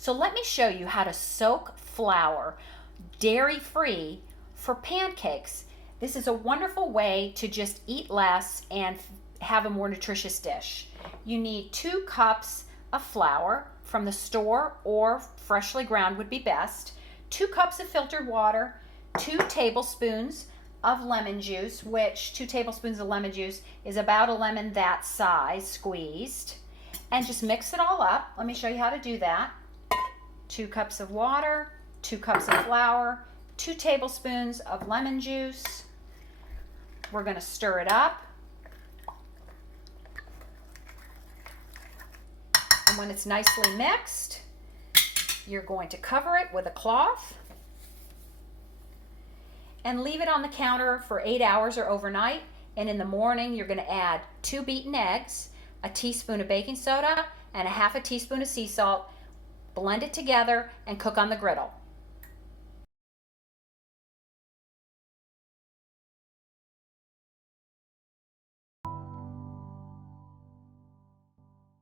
So let me show you how to soak flour dairy-free for pancakes. This is a wonderful way to just eat less and have a more nutritious dish. You need 2 cups of flour from the store, or freshly ground would be best, 2 cups of filtered water, 2 tablespoons of lemon juice, which 2 tablespoons of lemon juice is about a lemon that size squeezed, and just mix it all up. Let me show you how to do that. 2 cups of water, 2 cups of flour, 2 tablespoons of lemon juice. We're going to stir it up. And when it's nicely mixed, you're going to cover it with a cloth and leave it on the counter for 8 hours or overnight. And in the morning, you're going to add 2 beaten eggs, a teaspoon of baking soda, and a half a teaspoon of sea salt. Blend it together and cook on the griddle.